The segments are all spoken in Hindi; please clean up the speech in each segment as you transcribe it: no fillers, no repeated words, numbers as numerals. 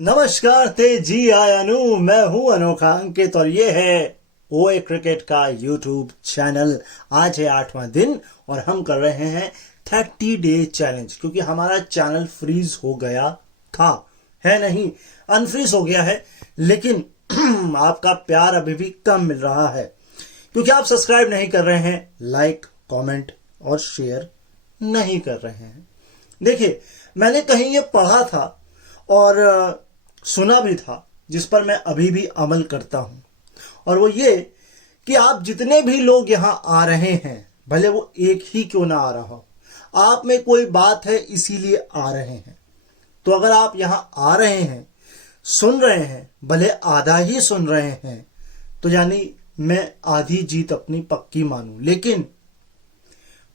नमस्कार तेजी आयानु, मैं हूं अनोखा अंकित और ये है ओए क्रिकेट का यूट्यूब चैनल। आज है 8वां दिन और हम कर रहे हैं 30 डे चैलेंज, क्योंकि हमारा चैनल फ्रीज हो गया था, है नहीं, अनफ्रीज हो गया है, लेकिन आपका प्यार अभी भी कम मिल रहा है क्योंकि आप सब्सक्राइब नहीं कर रहे हैं, लाइक, कमेंट और शेयर नहीं कर रहे हैं। देखिए, मैंने कहीं ये पढ़ा था और सुना भी था, जिस पर मैं अभी भी अमल करता हूं, और वो ये कि आप जितने भी लोग यहां आ रहे हैं, भले वो एक ही क्यों ना आ रहा हो, आप में कोई बात है इसीलिए आ रहे हैं। तो अगर आप यहां आ रहे हैं, सुन रहे हैं, भले आधा ही सुन रहे हैं, तो यानी मैं आधी जीत अपनी पक्की मानूं, लेकिन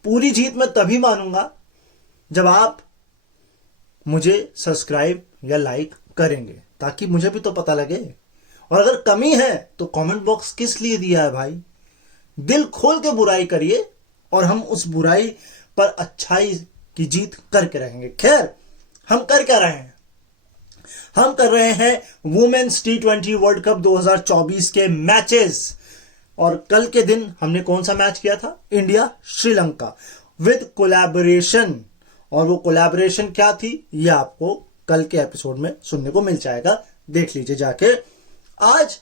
पूरी जीत मैं तभी मानूंगा जब आप मुझे सब्सक्राइब या लाइक करेंगे, ताकि मुझे भी तो पता लगे। और अगर कमी है तो कमेंट बॉक्स किस लिए दिया है भाई? दिल खोल के बुराई करिए और हम उस बुराई पर अच्छाई की जीत करके रहेंगे। खैर, हम कर क्या रहे हैं? हम कर रहे हैं वुमेन्स T20 वर्ल्ड कप 2024 के मैचेस। और कल के दिन हमने कौन सा मैच किया था? India Sri Lanka with collaboration. और वो कोलैबोरेशन क्या थी, ये आपको कल के एपिसोड में सुनने को मिल जाएगा, देख लीजिए जाके। आज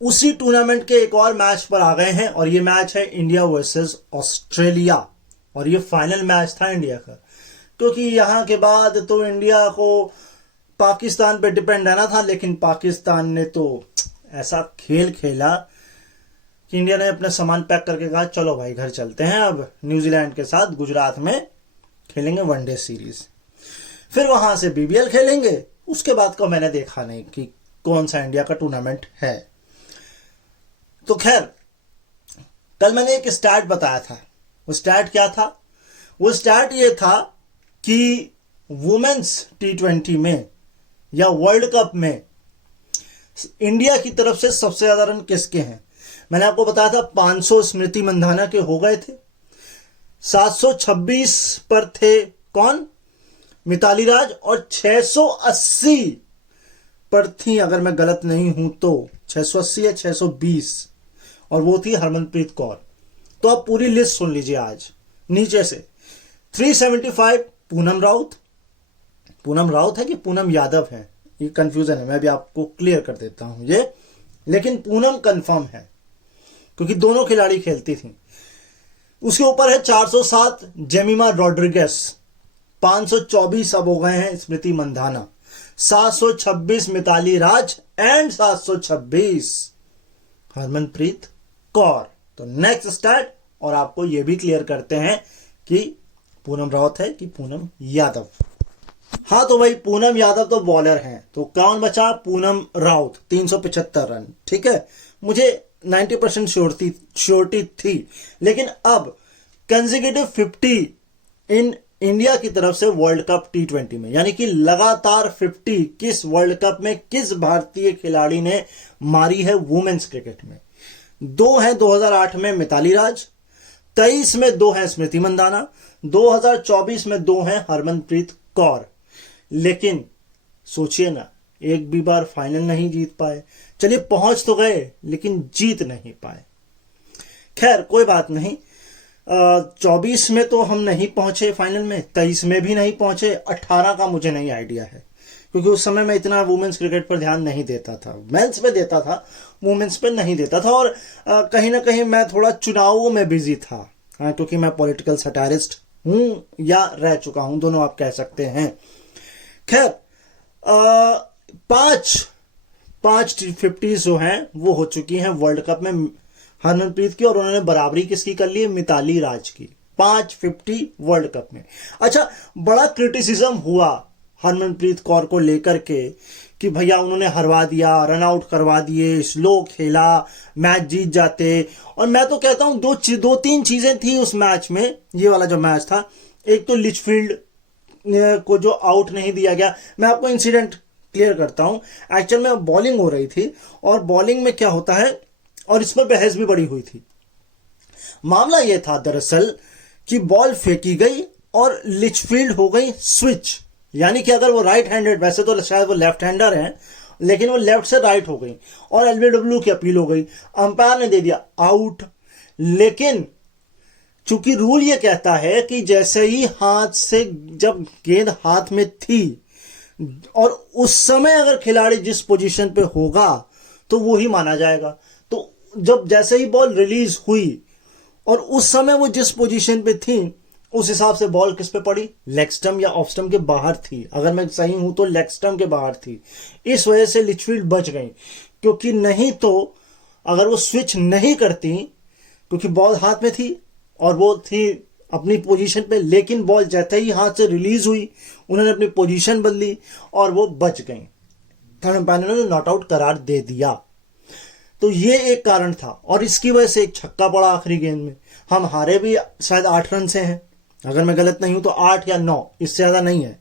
उसी टूर्नामेंट के एक और मैच पर आ गए हैं और ये मैच है इंडिया वर्सेस ऑस्ट्रेलिया, और ये फाइनल मैच था इंडिया का, क्योंकि यहां के बाद तो इंडिया को पाकिस्तान पे डिपेंड रहना था, लेकिन पाकिस्तान ने तो ऐसा खेल खेला कि इंडिया ने अपना सामान पैक करके कहा चलो भाई घर चलते हैं, अब न्यूजीलैंड के साथ गुजरात में खेलेंगे वनडे सीरीज, फिर वहां से BBL खेलेंगे। उसके बाद का मैंने देखा नहीं कि कौन सा इंडिया का टूर्नामेंट है। तो खैर, कल मैंने एक स्टैट बताया था। वो स्टैट क्या था? वो स्टैट ये था कि वुमेन्स T20 में या वर्ल्ड कप में इंडिया की तरफ से सबसे ज्यादा रन किसके हैं। मैंने आपको बताया था 500 स्मृति मंधाना के हो गए थे, 726 पर थे कौन? मिताली राज, और 680 पर थी, अगर मैं गलत नहीं हूं तो 680 या 620, और वो थी हरमनप्रीत कौर। तो आप पूरी लिस्ट सुन लीजिए आज नीचे से। 375 पूनम राउत। पूनम राउत है कि पूनम यादव है, ये कंफ्यूजन है, मैं भी आपको क्लियर कर देता हूं ये, लेकिन पूनम कंफर्म है क्योंकि दोनों खिलाड़ी खेलती थी। उसके ऊपर है 407 जेमिमा रॉड्रिगेस, 524 अब हो गए हैं स्मृति मंधाना, 726 मिताली राज एंड 726 हरमनप्रीत कौर। तो नेक्स्ट स्टार्ट, और आपको यह भी क्लियर करते हैं कि पूनम राउत है कि पूनम यादव। हाँ तो भाई, पूनम यादव तो बॉलर हैं, तो कौन बचा? पूनम राउत, 375 रन। ठीक है, मुझे 90% श्योरिटी थी, लेकिन अब कंसेक्यूटिव 50 इन इंडिया की तरफ से वर्ल्ड कप T20 में, यानी कि लगातार 50 किस वर्ल्ड कप में किस भारतीय खिलाड़ी ने मारी है वुमेन्स क्रिकेट में? 2 हैं 2008 में मिताली राज, 23 में 2 हैं स्मृति मंधाना, 2024 में 2 हैं हरमनप्रीत कौर। लेकिन सोचिए ना, एक भी बार फाइनल नहीं जीत पाए। चलिए पहुंच तो गए, लेकिन जीत नहीं पाए। खैर कोई बात नहीं, 24 में तो हम नहीं पहुंचे फाइनल में, 23 में भी नहीं पहुंचे, 18 का मुझे नहीं आइडिया है, क्योंकि उस समय मैं इतना वुमेन्स क्रिकेट पर ध्यान नहीं देता था। मेंस पे देता था, वुमेन्स पे नहीं देता था, और कहीं ना कहीं मैं थोड़ा चुनावों में बिजी था, क्योंकि मैं पॉलिटिकल सटारिस्ट हूं या रह चुका हूं, दोनों आप कह सकते हैं। खैर, पांच 50 जो हैं वो हो चुकी हैं वर्ल्ड कप में हरमनप्रीत की, और उन्होंने बराबरी किसकी कर ली? मिताली राज की, 550 वर्ल्ड कप में। अच्छा, बड़ा क्रिटिसिज्म हुआ हरमनप्रीत कौर को लेकर के कि भैया उन्होंने हरवा दिया, रन आउट करवा दिए, स्लो खेला, मैच जीत जाते। और मैं तो कहता हूं दो तीन चीजें थी उस मैच में, ये वाला जो मैच था। एक तो लिचफील्ड को जो आउट नहीं दिया गया। मैं आपको इंसिडेंट क्लियर करता हूं। एक्चुअल में बॉलिंग हो रही थी, और बॉलिंग में क्या होता है, और इस पर बहस भी बड़ी हुई थी। मामला यह था दरअसल कि बॉल फेंकी गई और लिचफील्ड हो गई स्विच, यानी कि अगर वो राइट हैंडेड, वैसे तो शायद वो लेफ्ट हैंडर हैं, लेकिन वो लेफ्ट से राइट हो गई और एलबीडब्ल्यू की अपील हो गई, अंपायर ने दे दिया आउट। लेकिन चूंकि रूल ये कहता है कि जैसे ही हाथ से, जब गेंद हाथ में थी और उस समय अगर खिलाड़ी जिस पोजीशन पे होगा तो वो ही माना जाएगा। तो जब जैसे ही बॉल रिलीज हुई और उस समय वो जिस पोजीशन पे थी, उस हिसाब से बॉल किस पे पड़ी, लेग स्टंप या ऑफ स्टंप के बाहर थी। अगर मैं सही हूं तो लेग स्टंप के बाहर थी। इस वजह से लिचफील्ड बच गई, क्योंकि नहीं तो अगर वो स्विच नहीं करती, क्योंकि बॉल हाथ में थी और वो थी अपनी पोजीशन पे, लेकिन बॉल जैसे ही हाथ से रिलीज हुई उन्होंने अपनी पोजीशन बदली और वो बच गई। थर्ड अंपायर ने नॉट आउट करार दे दिया। तो ये एक कारण था और इसकी वजह से एक छक्का पड़ा आखिरी गेंद में। हम हारे भी शायद 8 रन से हैं, अगर मैं गलत नहीं हूं तो 8 या 9, इससे ज्यादा नहीं है।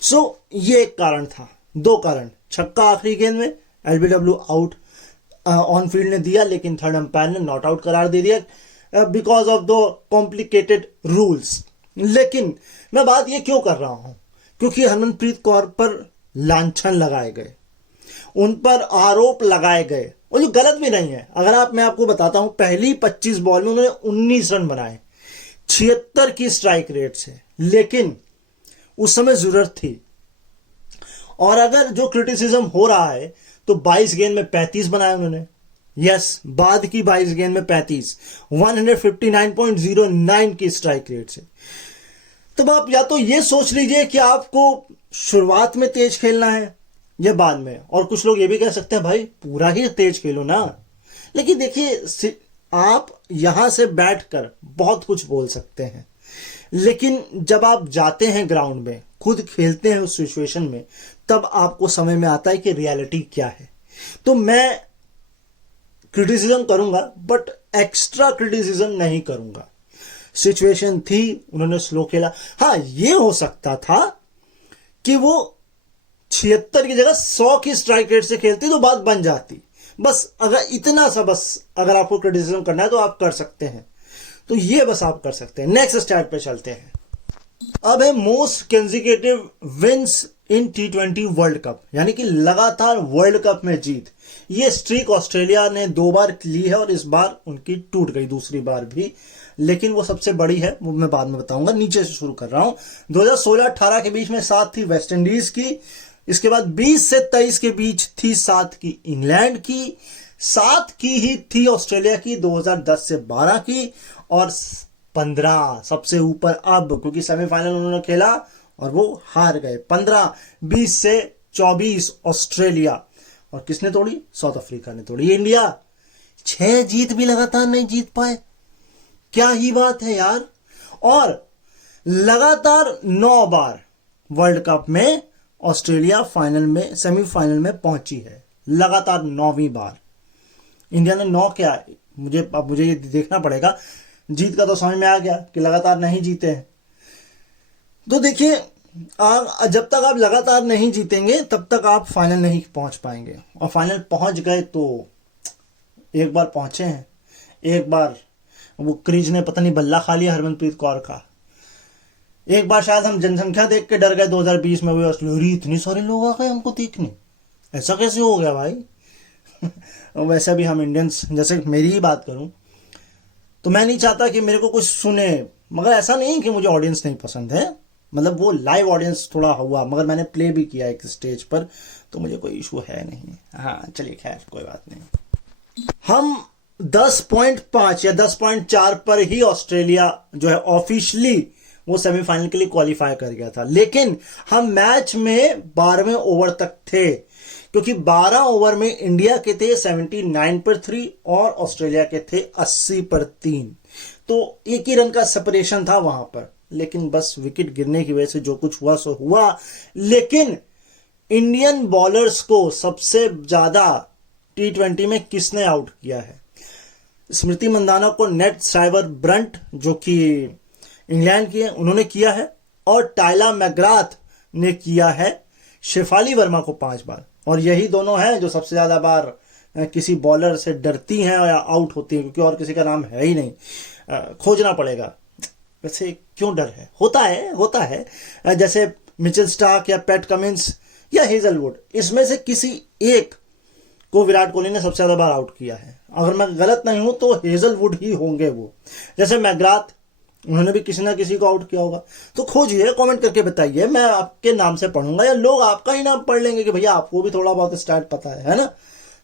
सो ये एक कारण था। 2 कारण, छक्का आखिरी गेंद में, एलबीडब्ल्यू आउट ऑन फील्ड ने दिया, लेकिन थर्ड अंपायर ने नॉट आउट करार दे दिया because of the complicated rules. लेकिन मैं बात ये क्यों कर रहा हूं, क्योंकि हरमनप्रीत कौर पर लांछन लगाए गए, उन पर आरोप लगाए गए, और जो गलत भी नहीं है। अगर मैं आपको बताता हूं, पहली 25 बॉल में उन्होंने 19 रन बनाए 76 की स्ट्राइक रेट से, लेकिन उस समय जरूरत थी। और अगर जो क्रिटिसिज्म हो रहा है तो 22 गेंद में 35 बनाए उन्होंने। यस, बाद की 22 गेंद में 35, 159.09 की स्ट्राइक रेट से। तो आप या तो ये सोच लीजिए कि आपको शुरुआत में तेज खेलना है या बाद में, और कुछ लोग ये भी कह सकते हैं भाई पूरा ही तेज खेलो ना। लेकिन देखिए, आप यहां से बैठकर बहुत कुछ बोल सकते हैं, लेकिन जब आप जाते हैं ग्राउंड में, खुद खेलते हैं उस सिचुएशन में, तब आपको समझ में आता है कि रियलिटी क्या है। तो मैं क्रिटिसिज्म करूंगा बट एक्स्ट्रा क्रिटिसिज्म नहीं करूंगा। सिचुएशन थी, उन्होंने स्लो खेला। हाँ, ये हो सकता था कि वो 76 की जगह 100 की स्ट्राइक रेट से खेलती तो बात बन जाती। बस अगर इतना सा, बस अगर आपको क्रिटिसिज्म करना है तो आप कर सकते हैं, तो ये बस आप कर सकते हैं। नेक्स्ट स्टैट पे चलते हैं। अब है मोस्ट कंसेक्यूटिव विंस इन T20 वर्ल्ड कप, यानी कि लगातार वर्ल्ड कप में जीत। ये स्ट्रीक ऑस्ट्रेलिया ने 2 बार ली है और इस बार उनकी टूट गई, दूसरी बार भी, लेकिन वो सबसे बड़ी है, वो मैं बाद में बताऊंगा। नीचे से शुरू कर रहा हूं। 2016-18 के बीच में 7 थी वेस्ट इंडीज की, इसके बाद 20 से 23 के बीच थी 7 की इंग्लैंड की, 7 की ही थी ऑस्ट्रेलिया की 2010 से 12 की, और 15 सबसे ऊपर अब, क्योंकि सेमीफाइनल उन्होंने खेला और वो हार गए। 15, 20 से 24 ऑस्ट्रेलिया, और किसने तोड़ी? साउथ अफ्रीका ने तोड़ी। इंडिया 6 जीत भी लगातार नहीं जीत पाए, क्या ही बात है यार। और लगातार 9 बार वर्ल्ड कप में ऑस्ट्रेलिया फाइनल में, सेमीफाइनल में पहुंची है, लगातार 9वीं बार। इंडिया ने 9 क्या, मुझे ये देखना पड़ेगा। जीत का तो समझ में आ गया कि लगातार नहीं जीते हैं। तो देखिए, जब तक आप लगातार नहीं जीतेंगे तब तक आप फाइनल नहीं पहुंच पाएंगे, और फाइनल पहुंच गए तो एक बार पहुंचे हैं, एक बार वो क्रीज ने पता नहीं बल्ला खा लिया हरमनप्रीत कौर का। एक बार शायद हम जनसंख्या देख के डर गए 2020 में, हुए इतने सारे लोग आ गए हमको देखने, ऐसा कैसे हो गया भाई। वैसे भी हम इंडियंस, जैसे मेरी ही बात करूं तो मैं नहीं चाहता कि मेरे को कुछ सुने, मगर ऐसा नहीं कि मुझे ऑडियंस नहीं पसंद है, मतलब वो लाइव ऑडियंस थोड़ा हुआ, मगर मैंने प्ले भी किया एक स्टेज पर, तो मुझे कोई इशू है नहीं। हाँ चलिए, खैर कोई बात नहीं। हम 10.5 या 10.4 पर ही ऑस्ट्रेलिया जो है ऑफिशियली वो सेमीफाइनल के लिए क्वालिफाई कर गया था, लेकिन हम मैच में 12वें ओवर तक थे, क्योंकि 12 ओवर में इंडिया के थे 79 पर 3 और ऑस्ट्रेलिया के थे 80 पर 3, तो एक ही रन का सेपरेशन था वहां पर। लेकिन बस विकेट गिरने की वजह से जो कुछ हुआ सो हुआ। लेकिन इंडियन बॉलर्स को सबसे ज्यादा T20 में किसने आउट किया है? स्मृति मंदाना को नेट साइवर ब्रंट, जो कि इंग्लैंड की है, उन्होंने किया है, और टाइला मैकग्राथ ने किया है शेफाली वर्मा को 5 बार। और यही दोनों हैं जो सबसे ज्यादा बार किसी बॉलर से डरती हैं या आउट होती हैं, क्योंकि और किसी का नाम है ही नहीं, खोजना पड़ेगा। वैसे क्यों डर है? होता है जैसे मिचेल स्टार्क या पैट कमिंस या हेजलवुड, इसमें से किसी एक को विराट कोहली ने सबसे ज्यादा बार आउट किया है। अगर मैं गलत नहीं हूं तो हेजलवुड ही होंगे वो। जैसे मैग्राथ, उन्होंने भी किसी ना किसी को आउट किया होगा। तो खोजिए, कमेंट करके बताइए, मैं आपके नाम से पढ़ूंगा या लोग आपका ही नाम पढ़ लेंगे कि भैया आपको भी थोड़ा बहुत स्टार्ट पता है ना।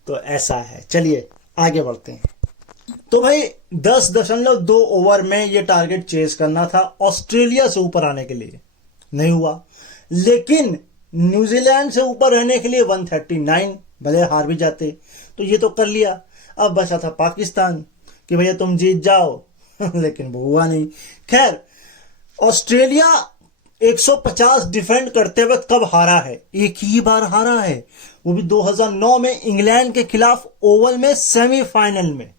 तो ऐसा है। चलिए आगे बढ़ते हैं। तो भाई 10.2 ओवर में ये टारगेट चेस करना था ऑस्ट्रेलिया से ऊपर आने के लिए, नहीं हुआ। लेकिन न्यूजीलैंड से ऊपर रहने के लिए 139, भले हार भी जाते तो ये तो कर लिया। अब बचा था पाकिस्तान कि भैया तुम जीत जाओ लेकिन वो हुआ नहीं। खैर, ऑस्ट्रेलिया 150 डिफेंड करते हुए कब हारा है? एक ही बार हारा है, वो भी 2009 में इंग्लैंड के खिलाफ ओवल में सेमीफाइनल में।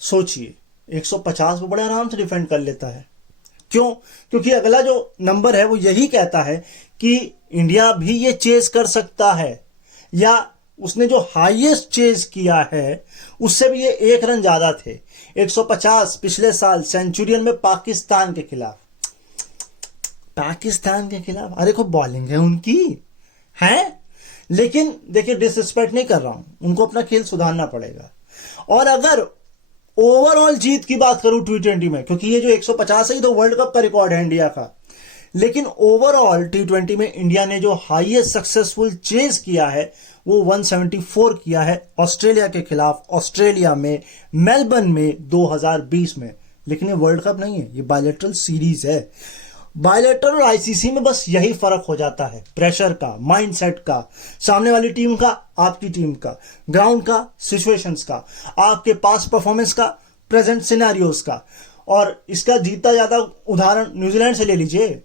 सोचिए, 150 वो बड़े आराम से डिफेंड कर लेता है। क्यों? क्योंकि अगला जो नंबर है वो यही कहता है कि इंडिया भी ये चेस कर सकता है, या उसने जो हाईएस्ट चेज किया है उससे भी ये 1 रन ज्यादा थे। 150 पिछले साल सेंचुरियन में पाकिस्तान के खिलाफ। पाकिस्तान के खिलाफ, अरे खूब बॉलिंग है उनकी, है। लेकिन देखिए, डिसरिस्पेक्ट नहीं कर रहा हूं, उनको अपना खेल सुधारना पड़ेगा। और अगर ओवरऑल जीत की बात करूं T20 में, क्योंकि ये जो 150 है ये तो वर्ल्ड कप का रिकॉर्ड है इंडिया का, लेकिन ओवरऑल T20 में इंडिया ने जो हाईएस्ट सक्सेसफुल चेज किया है वो 174 किया है ऑस्ट्रेलिया के खिलाफ, ऑस्ट्रेलिया में मेलबर्न में 2020 में। लेकिन ये वर्ल्ड कप नहीं है, ये बायलैटरल सीरीज है। बायलैटरल और आईसीसी में बस यही फर्क हो जाता है, प्रेशर का, माइंडसेट का, सामने वाली टीम का, आपकी टीम का, ग्राउंड का, सिचुएशंस का, आपके पास परफॉर्मेंस का, प्रेजेंट सिनेरियोस का। और इसका जीता ज्यादा उदाहरण न्यूजीलैंड से ले लीजिए।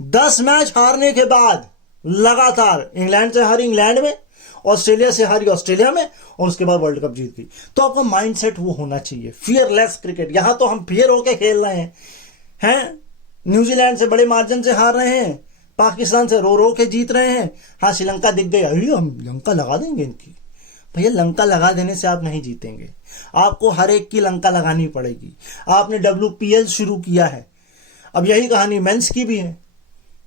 10 मैच हारने के बाद लगातार इंग्लैंड से हारी इंग्लैंड में, ऑस्ट्रेलिया से हारी ऑस्ट्रेलिया में, और उसके बाद वर्ल्ड कप जीत गई। तो आपका माइंडसेट वो होना चाहिए, फियरलेस क्रिकेट। यहां तो हम फियर होके खेल रहे हैं। न्यूजीलैंड से बड़े मार्जिन से हार रहे हैं, पाकिस्तान से रो रो के जीत रहे हैं। हाँ, श्रीलंका दिख गई, अरे हम लंका लगा देंगे इनकी। भैया, लंका लगा देने से आप नहीं जीतेंगे, आपको हर एक की लंका लगानी पड़ेगी। आपने WPL शुरू किया है, अब यही कहानी मेंस की भी है।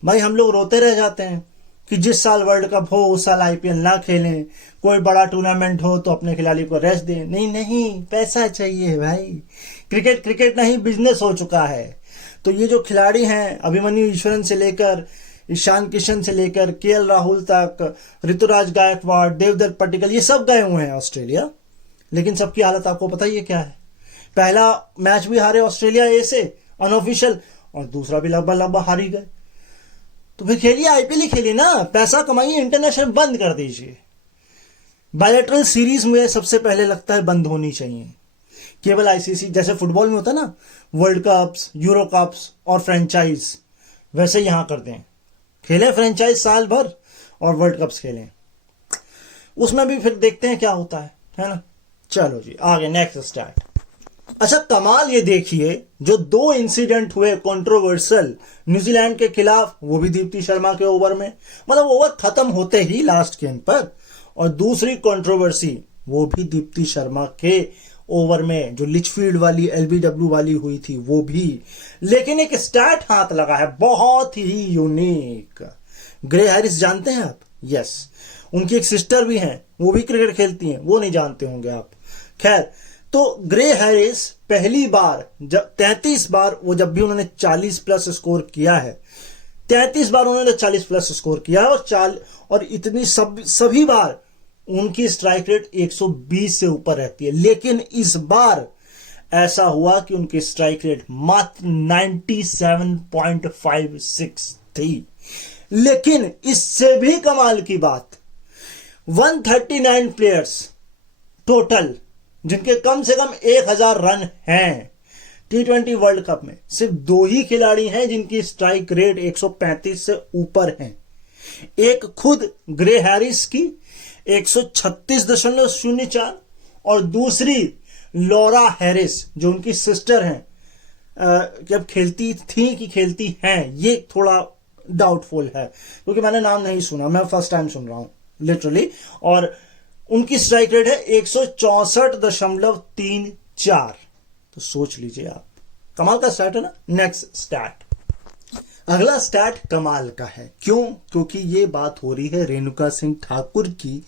भाई, हम लोग रोते रह जाते हैं कि जिस साल वर्ल्ड कप हो उस साल IPL ना खेलें, कोई बड़ा टूर्नामेंट हो तो अपने खिलाड़ी को रेस्ट दें। नहीं नहीं, पैसा चाहिए भाई। क्रिकेट क्रिकेट नहीं, बिजनेस हो चुका है। तो ये जो खिलाड़ी हैं, अभिमन्यु ईश्वरन से लेकर ईशान किशन से लेकर KL राहुल तक, ऋतुराज गायकवाड़, देवदत्त पट्टिकल, ये सब गए हुए हैं ऑस्ट्रेलिया। लेकिन सबकी हालत आपको पता ही है क्या है। पहला मैच भी हारे ऑस्ट्रेलिया ए से अनऑफिशियल, और दूसरा भी लगभग हार ही गए। तो फिर खेलिए, IPL ही खेलिए ना, पैसा कमाइए, इंटरनेशनल बंद कर दीजिए। बायलैटरल सीरीज मुझे सबसे पहले लगता है बंद होनी चाहिए। केवल ICC, जैसे फुटबॉल में होता है ना, वर्ल्ड कप्स, यूरो कप्स और फ्रेंचाइज, वैसे यहां कर दें। खेलें फ्रेंचाइज साल भर और वर्ल्ड कप्स खेलें, उसमें भी फिर देखते हैं क्या होता है ना। चलो जी, आगे नेक्स्ट स्टार्ट। अच्छा, कमाल ये देखिए, जो 2 इंसिडेंट हुए कंट्रोवर्शियल न्यूजीलैंड के खिलाफ, वो भी दीप्ति शर्मा के ओवर में, मतलब ओवर खत्म होते ही लास्ट गेंद पर। और दूसरी कंट्रोवर्सी वो भी दीप्ति शर्मा के ओवर में, जो लिचफील्ड वाली LBW वाली हुई थी, वो भी। लेकिन एक स्टैट हाथ लगा है बहुत ही यूनिक। ग्रे हैरिस जानते हैं आप? यस, उनकी एक सिस्टर भी हैं, वो भी क्रिकेट खेलती हैं, वो नहीं जानते होंगे आप। खैर, तो ग्रे हैरिस पहली बार, जब 33 बार वो, जब भी उन्होंने 40 प्लस स्कोर किया है, 33 बार उन्होंने 40 प्लस स्कोर किया है, और इतनी सभी बार उनकी स्ट्राइक रेट 120 से ऊपर रहती है। लेकिन इस बार ऐसा हुआ कि उनकी स्ट्राइक रेट मात्र 97.56 थी। लेकिन इससे भी कमाल की बात, 139 प्लेयर्स टोटल, जिनके कम से कम 1000 रन हैं T20 वर्ल्ड कप में, सिर्फ 2 ही खिलाड़ी हैं जिनकी स्ट्राइक रेट 135 से ऊपर है। एक खुद ग्रे हैरिस की 136.04, और दूसरी लॉरा हैरिस, जो उनकी सिस्टर हैं, जब खेलती थी कि खेलती हैं, ये थोड़ा डाउटफुल है क्योंकि मैंने नाम नहीं सुना, मैं फर्स्ट टाइम सुन रहा हूं लिटरली। और उनकी स्ट्राइक रेट है 164.34। तो सोच लीजिए आप, कमाल का स्टैट है ना। नेक्स्ट स्टैट, अगला स्टैट कमाल का है। क्यों? क्योंकि ये बात हो रही है रेणुका सिंह ठाकुर की।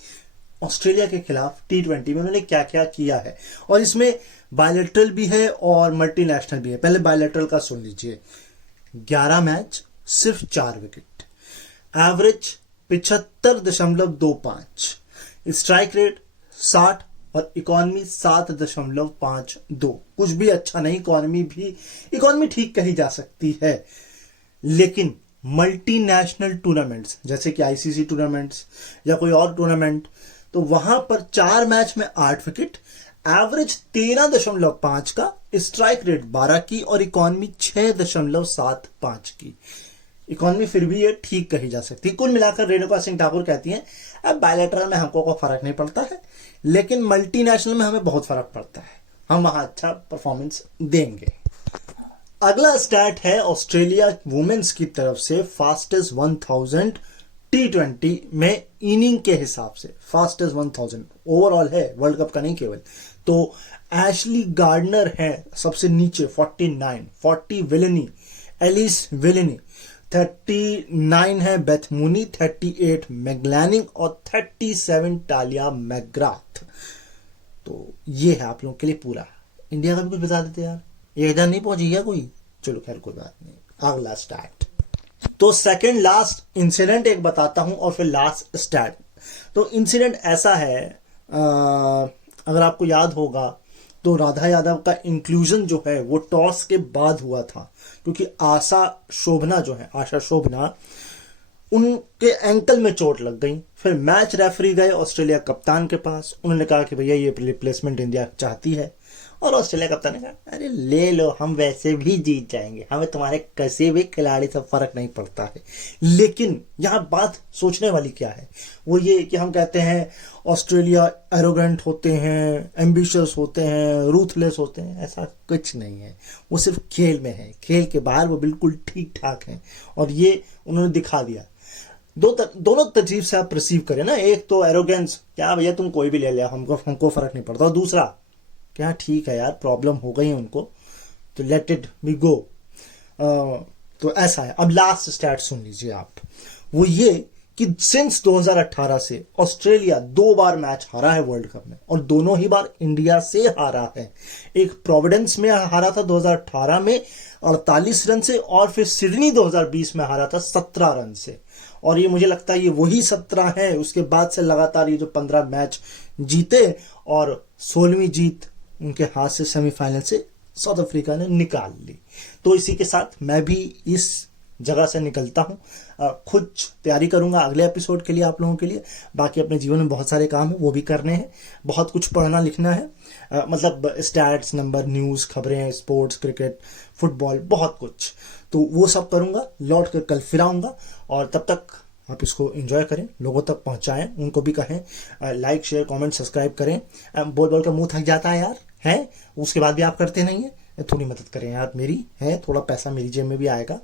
ऑस्ट्रेलिया के खिलाफ T20 में उन्होंने क्या क्या किया है, और इसमें बायलैटरल भी है और मल्टीनेशनल भी है। पहले बायलैटरल का सुन लीजिए। 11 मैच, सिर्फ 4 विकेट, एवरेज 75.25, स्ट्राइक रेट 60 और इकोनॉमी 7.52। कुछ भी अच्छा नहीं, इकोनॉमी ठीक कही जा सकती है। लेकिन मल्टीनेशनल टूर्नामेंट्स जैसे कि आईसीसी टूर्नामेंट्स या कोई और टूर्नामेंट, तो वहां पर 4 मैच में 8 विकेट, एवरेज 13.5 का, स्ट्राइक रेट 12 की और इकोनॉमी 6.75 की। इकोनॉमी फिर भी ये ठीक कही जा सकती है। कुल मिलाकर रेणुका सिंह ठाकुर कहती हैं अब बायलैटरल में हमको कोई फर्क नहीं पड़ता है, लेकिन मल्टीनेशनल में हमें बहुत फर्क पड़ता है, हम वहां अच्छा परफॉर्मेंस देंगे। अगला स्टैट है ऑस्ट्रेलिया वुमेन्स की तरफ से फास्टेस्ट 1000 T20 में इनिंग के हिसाब से। फास्टेस्ट 1000 ओवरऑल है, वर्ल्ड कप का नहीं केवल। तो एशली गार्डनर है सबसे नीचे 49, 40 विलेनी, एलिस विलेनी, 39 है बेथ मूनी, 38 मैग्लैनिंग और 37 टालिया मैकग्राथ। तो ये है आप लोगों के लिए पूरा। इंडिया का भी कुछ बता देते यार, 1000 नहीं पहुंची क्या कोई? चलो खैर कोई बात नहीं। अगला स्टैट, तो सेकंड लास्ट इंसिडेंट एक बताता हूं और फिर लास्ट स्टैट। तो इंसिडेंट ऐसा है, अगर आपको याद होगा तो राधा यादव का इंक्लूजन जो है वो टॉस के बाद हुआ था, क्योंकि आशा शोभना उनके एंकल में चोट लग गई। फिर मैच रेफरी गए ऑस्ट्रेलिया कप्तान के पास, उन्होंने कहा कि भैया ये रिप्लेसमेंट इंडिया चाहती है, और ऑस्ट्रेलिया कप्तान ने कहा अरे ले लो, हम वैसे भी जीत जाएंगे, हमें तुम्हारे किसी भी खिलाड़ी से फर्क नहीं पड़ता है। लेकिन यहां बात सोचने वाली क्या है, वो ये कि हम कहते हैं ऑस्ट्रेलिया एरोगेंट होते हैं, एम्बिशियस होते हैं, रूथलेस होते हैं। ऐसा कुछ नहीं है, वो सिर्फ खेल में है, खेल के बाहर वो बिल्कुल ठीक ठाक है, और ये उन्होंने दिखा दिया। दोनों तरजीब से आप रिसीव करें ना। एक तो एरोगेंस, क्या भैया तुम कोई भी ले लिया, हमको फर्क नहीं पड़ता। और दूसरा, क्या ठीक है यार, प्रॉब्लम हो गई है उनको, तो लेट इट बी गो। तो ऐसा है। अब लास्ट स्टैट सुन लीजिए आप, वो ये कि सिंस 2018 से ऑस्ट्रेलिया 2 बार मैच हारा है वर्ल्ड कप में, और दोनों ही बार इंडिया से हारा है। एक प्रोविडेंस में हारा था 2018 में 48 रन से, और फिर सिडनी 2020 में हारा था 17 रन से। और ये मुझे लगता है ये वही 17 है, उसके बाद से लगातार ये जो 15 मैच जीते, और 16वीं जीत उनके हाथ से सेमीफाइनल से साउथ अफ्रीका ने निकाल ली। तो इसी के साथ मैं भी इस जगह से निकलता हूं। खुद तैयारी करूंगा अगले एपिसोड के लिए आप लोगों के लिए। बाकी अपने जीवन में बहुत सारे काम है, वो भी करने हैं, बहुत कुछ पढ़ना लिखना है, मतलब स्टैट्स, नंबर, न्यूज़, खबरें, स्पोर्ट्स, क्रिकेट, फुटबॉल, बहुत कुछ। तो वो सब करूंगा, लौट कर कल फिर आऊंगा। और तब तक आप इसको एंजॉय करें, लोगों तक पहुंचाएं, उनको भी कहें लाइक, शेयर, कमेंट, सब्सक्राइब करें। बोल कर मुंह थक जाता है यार, है, उसके बाद भी आप करते नहीं है। थोड़ी मदद करें यार मेरी, है, थोड़ा पैसा मेरी जेब में भी आएगा।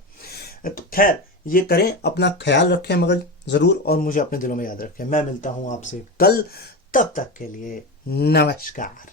तो खैर ये करें, अपना ख्याल रखें मगर जरूर, और मुझे अपने दिलों में याद रखें। मैं मिलता हूं आपसे कल, तब तक के लिए नमस्कार।